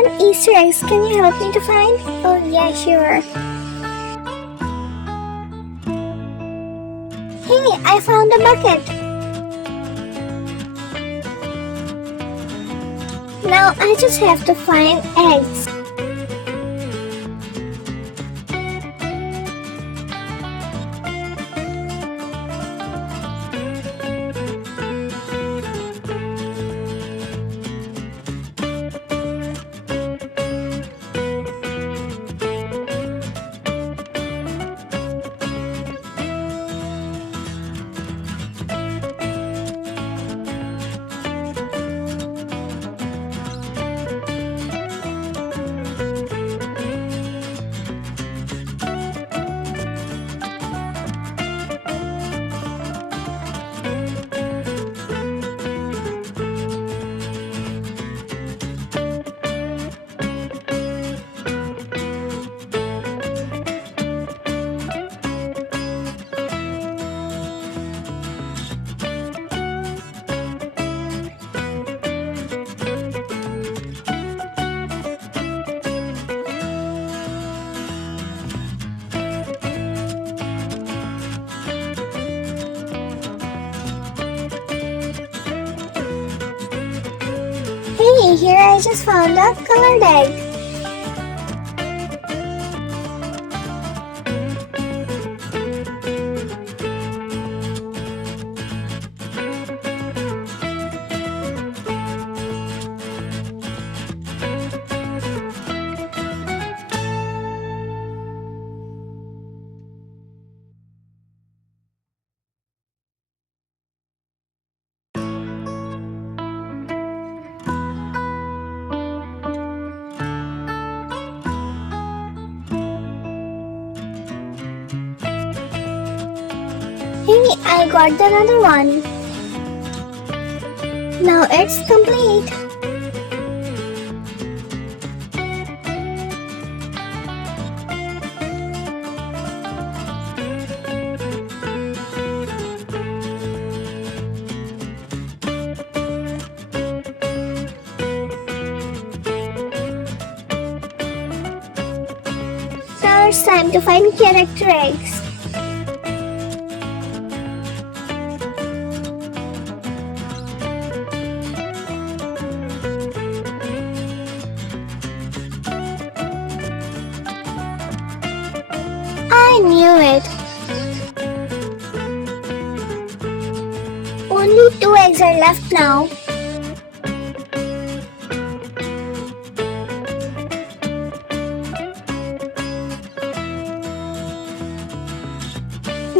want Easter eggs. Can you help me to find? Oh yeah, sure. Hey, I found a bucket. Now I just have to find eggs. Hey, here I just found a colored egg. Hey, I got another one. Now it's complete. Now it's time to find character eggs. I knew it. Only 2 eggs are left now.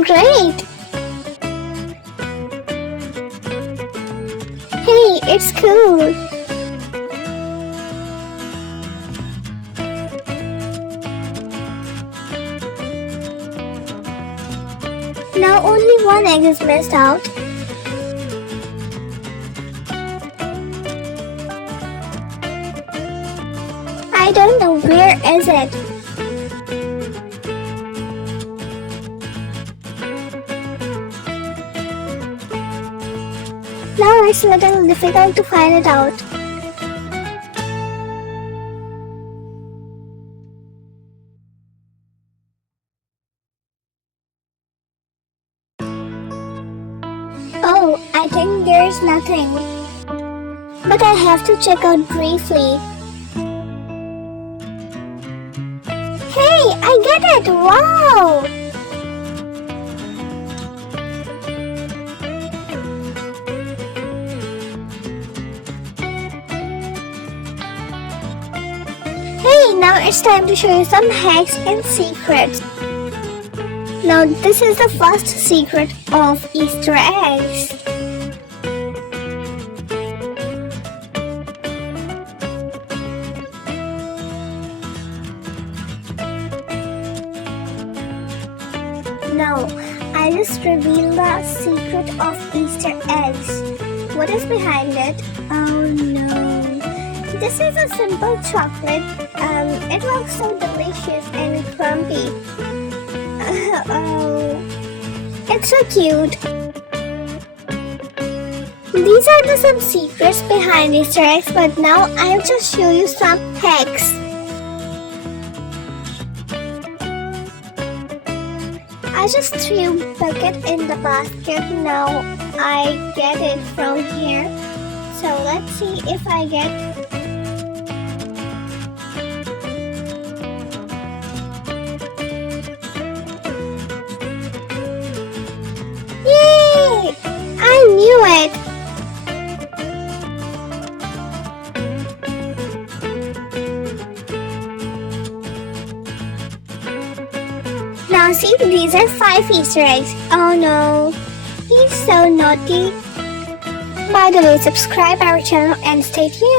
Great! Hey, it's cool. Now only 1 egg is missed out. I don't know, where is it? Now it's a little difficult to find it out. Oh, I think there's nothing. But I have to check out briefly. Hey, I get it! Wow! Hey, now it's time to show you some hacks and secrets. Now this is the first secret of Easter eggs. Now, I just reveal the secret of Easter eggs. What is behind it? Oh no. This is a simple chocolate. It looks so delicious and crumbly. Oh, it's so cute. These are some secrets behind Easter eggs, but now I'll just show you some hacks. I just threw bucket in the basket. Now I get it from here. So let's see if I get. Yay! I knew it! Now see, these are 5 Easter eggs. Oh no, he's so naughty. By the way, subscribe our channel and stay tuned.